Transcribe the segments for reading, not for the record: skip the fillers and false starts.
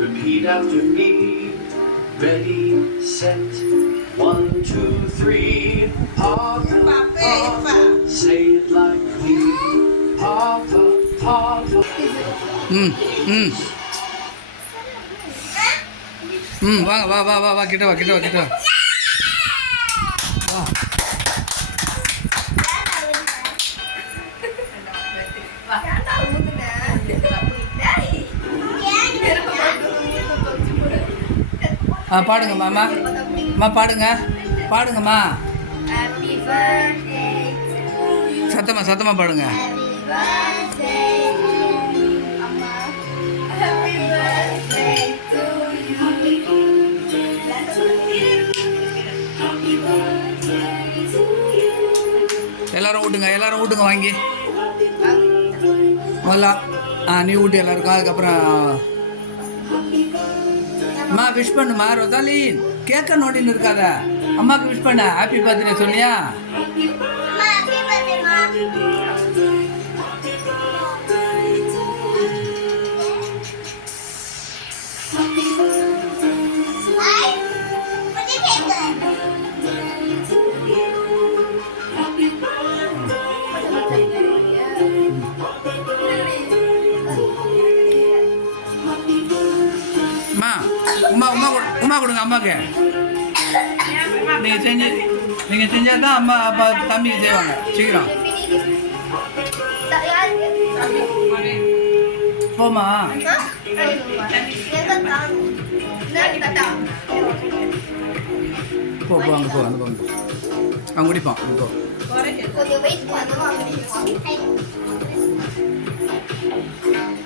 Repeat after me. Ready, set, 1, 2, 3. Papa, Papa, say it like me. Papa, Papa. வாங்க வா வா வா வா கிட்ட வா கிட்ட வா கிட்ட வா வா பாடுங்கம்மா அம்மா அம்மா பாடுங்க பாடுங்கம்மா சத்தமாக சத்தமாக பாடுங்க எல்லாரும் ஊட்டுங்க வாங்கி முதல்ல நீ ஊட்டு எல்லாருக்கும் அதுக்கப்புறம் அம்மா விஷ் பண்ணுமா ரொசாலின் கேட்க நோண்டின்னு இருக்காத அம்மாவுக்கு விஷ் பண்ண ஹாப்பி பர்த்டே சொன்னியா உமா கொடுங்க அம்மாவுக்கு நீங்கள் செஞ்சால் தான் அம்மா அப்பா தம்பிக்கு செய்வாங்க சீக்கிரம் போமா போ அங்கே போ அவங்க குடிப்பான் போ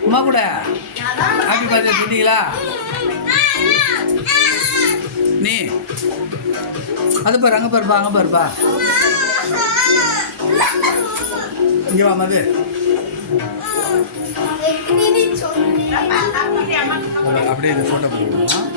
அம்மா கூட ஹாப்பி பர்த்டே சொன்னீங்களா நீ அது பாரு அங்கே பாருப்பா அங்கே பாருப்பா இங்கே வா மது அப்படியே இந்த ஃபோட்டோ போட்டுக்கலாம்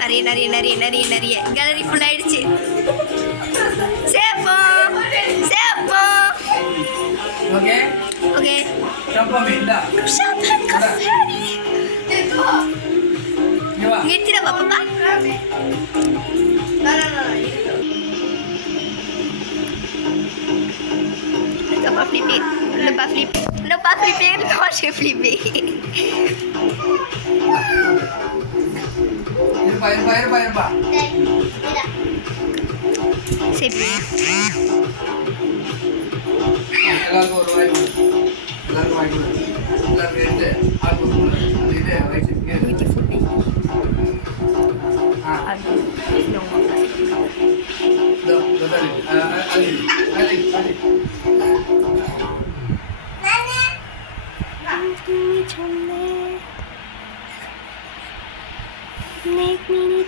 நிறைய நிறைய நிறைய நிறைய நிறைய கேலரி ஃபுல் ஆயிடுச்சு சேப்போ ஓகே ஓகே champagne கஃபேரி நிறுத்திட பாப்பா Pas flipper, ne pas flipper, ne pas flipper, non j'ai flippé. இருப்பா C'est bien. எல்லாருக்கும் ஒரு வாய் எல்லாருக்கும் வாங்கி எல்லாருக்கும் எடுத்து Beautiful baby. Make me